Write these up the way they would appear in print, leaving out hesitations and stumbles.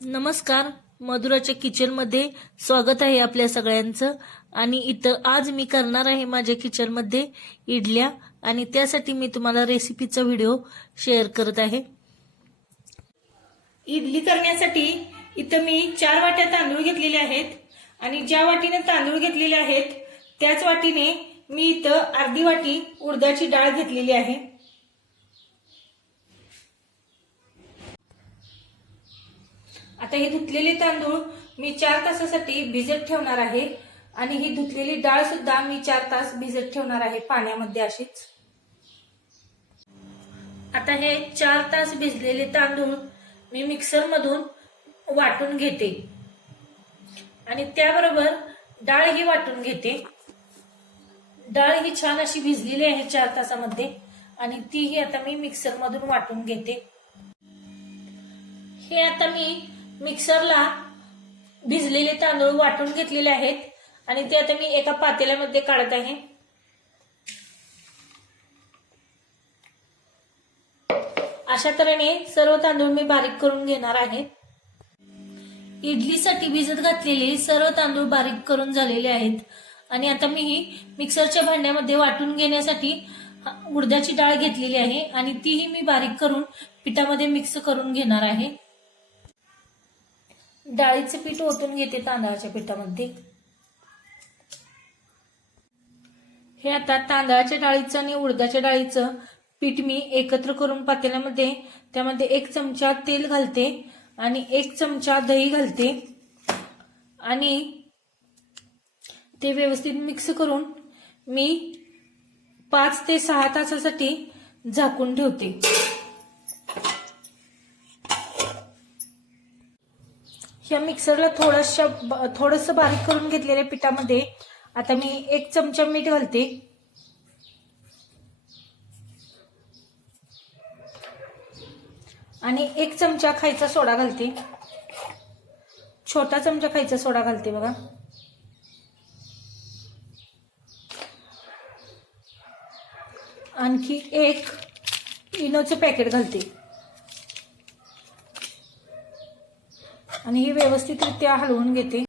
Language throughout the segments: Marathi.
नमस्कार, मधुराच्या किचनमध्ये स्वागत आहे आपल्या सगळ्यांचं। आणि इथं आज मी करणार आहे माझ्या किचनमध्ये इडल्या, आणि त्यासाठी मी तुम्हाला रेसिपीचा व्हिडिओ शेअर करत आहे। इडली करण्यासाठी इथं मी 4 वाट्या तांदूळ घेतलेले आहेत, आणि ज्या वाटीने तांदूळ घेतलेले आहेत त्याच वाटीने मी इथं अर्धी वाटी उडदाची डाळ घेतलेली आहे। आता हे धुतलेले तांदूळ मी 4 तासासाठी भिजत ठेवणार आहे, आणि ही धुतलेली डाळ सुद्धा मी 4 तास भिजत ठेवणार आहे पाण्यामध्ये अशीच। आता हे 4 तास भिजलेले तांदूळ मी मिक्सर मधून वाटून घेते, आणि त्याबरोबर डाळ ही वाटून घेते। डाळ ही छान अशी भिजलेली आहे 4 तासामध्ये, आणि तीही आता मी मिक्सर मधून वाटून घेते। हे आता मी मिक्सरला भिजलेले तांदूळ वाटून घेतलेले आहेत, आणि ते आता मी एका पातेल्यामध्ये काढत आहे। अशा तऱ्हेने सर्व तांदूळ मी बारीक करून घेणार आहे। इडलीसाठी भिजत घातलेले सर्व तांदूळ बारीक करून झालेले आहेत, आणि आता मी ही मिक्सरच्या भांड्यामध्ये वाटून घेण्यासाठी उडदाची डाळ घेतलेली आहे, आणि तीही मी बारीक करून पिठामध्ये मिक्स करून घेणार आहे। डाळीचे पीठ ओतून घेते तांदळाच्या पिठामध्ये। हे आता तांदळाच्या डाळीचं आणि उडदाच्या डाळीचं पीठ मी एकत्र करून पातेल्यामध्ये त्यामध्ये 1 चमचा तेल घालते आणि 1 चमचा दही घालते, आणि ते व्यवस्थित मिक्स करून मी 5 ते 6 तासासाठी झाकून ठेवते। या मिक्सरला थोडंसं बारीक करून घेतलेल्या पिठामध्ये आता मी 1 चमचा मीठ घालते, आणि 1 चमचा खायचा सोडा घालते। छोटा चमचा खायचा सोडा घालते बघा। आणखी 1 इनोचं पॅकेट घालते, आणि हे व्यवस्थितरित्या हलवून घेते।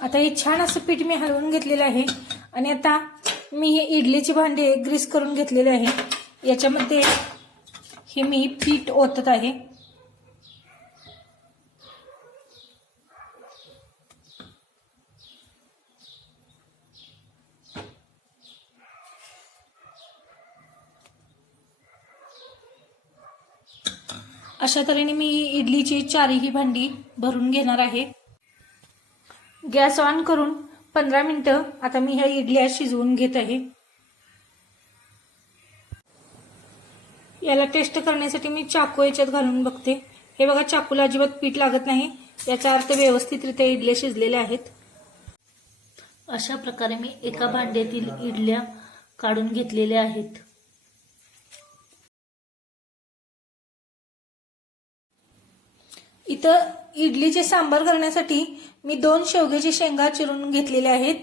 आता हे छान असं पीठ मी हलवून घेतलेलं आहे, आणि आता मी हे इडलीचे भांडे ग्रीस करून घेतलेले आहे। याच्यामध्ये हे मी पीठ ओतत आहे। अशा तऱ्हेने मी इडलीची 4ही भांडी भरून घेणार आहे। गॅस ऑन करून 15 मिनिटं आता मी ह्या इडल्या शिजवून घेत आहे। याला टेस्ट करण्यासाठी मी चाकू याच्यात घालून बघते। हे बघा, चाकूला अजिबात पीठ लागत नाही, याचा अर्थ व्यवस्थितरित्या इडल्या शिजलेल्या आहेत। अशा प्रकारे मी एका भांड्यातील इडल्या काढून घेतलेल्या आहेत। इथं इडलीचे सांबार करण्यासाठी मी 2 शेवग्याची शेंगा चिरून घेतलेल्या आहेत,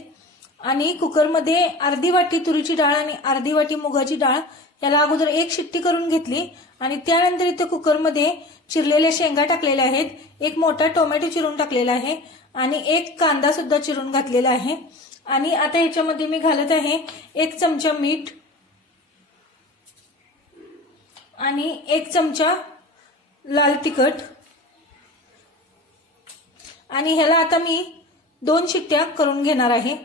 आणि कुकरमध्ये अर्धी वाटी तुरीची डाळ आणि अर्धी वाटी मुगाची डाळ याला अगोदर 1 शिट्टी करून घेतली, आणि त्यानंतर इथं कुकरमध्ये चिरलेल्या शेंगा टाकलेल्या आहेत, 1 मोठा टोमॅटो चिरून टाकलेला आहे, आणि 1 कांदा सुद्धा चिरून घातलेला आहे। आणि आता ह्याच्यामध्ये मी घालत आहे 1 चमचा मीठ आणि 1 चमचा लाल तिखट, आणि ह्याला आता मी 2 शिट्ट्या करून घेणार आहे।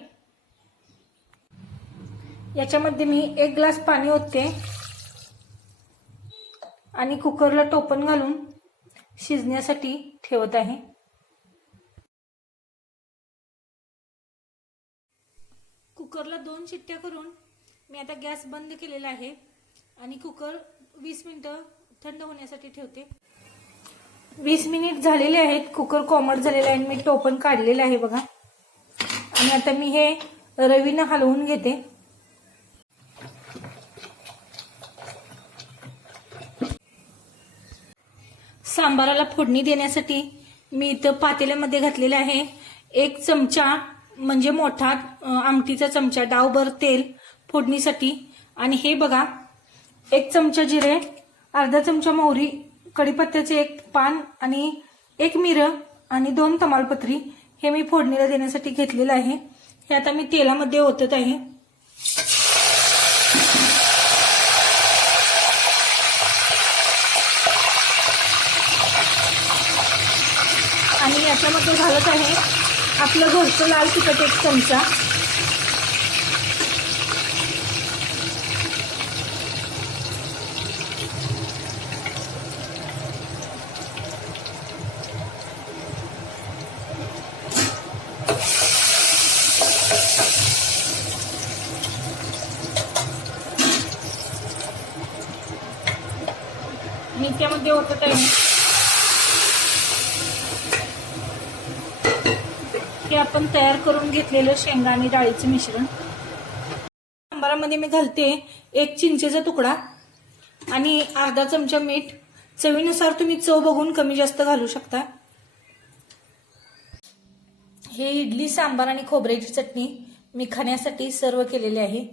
याच्यामध्ये मी 1 ग्लास पाणी ओतते, आणि कुकरला टोपण घालून शिजण्यासाठी ठेवत आहे। कुकरला 2 शिट्ट्या करून मी आता गॅस बंद केलेला आहे, आणि कुकर 20 मिनिटं थंड होण्यासाठी ठेवते। 20 मिनिट झालेले आहेत, कुकर कोमट झालेला आहे, मी टोपण काढलेलं आहे बघा, आणि आता मी हे रवीने हलवून घेते। सांबाराला फोडणी देण्यासाठी मी इथं पातेल्यामध्ये घातलेले आहे 1 चमचा म्हणजे मोठा आमटीचा चमचा डावभर तेल फोडणीसाठी. आणि हे बघा 1 चमचा जिरे, अर्धा चमचा मोहरी, कढीपत्त्याचे 1 पान आणि 1 मिरं आणि 2 तमालपत्री हे मी फोडणीला देण्यासाठी घेतलेलं आहे. हे आता मी तेलामध्ये ओतत आहे. आणि याच्यामध्ये घालत आहे आपलं घरचं लाल तिखट 1 चमचा. मी त्यामध्ये ओतत आहे हे आपण तयार करून घेतलेलं शेंगा आणि डाळीचं मिश्रण. सांबारामध्ये मी घालते 1 चिंचेचा तुकडा आणि अर्धा चमचा मीठ. चवीनुसार तुम्ही चव बघून कमी जास्त घालू शकता. हे इडली सांबार आणि खोबऱ्याची चटणी मी खाण्यासाठी सर्व केलेले आहे.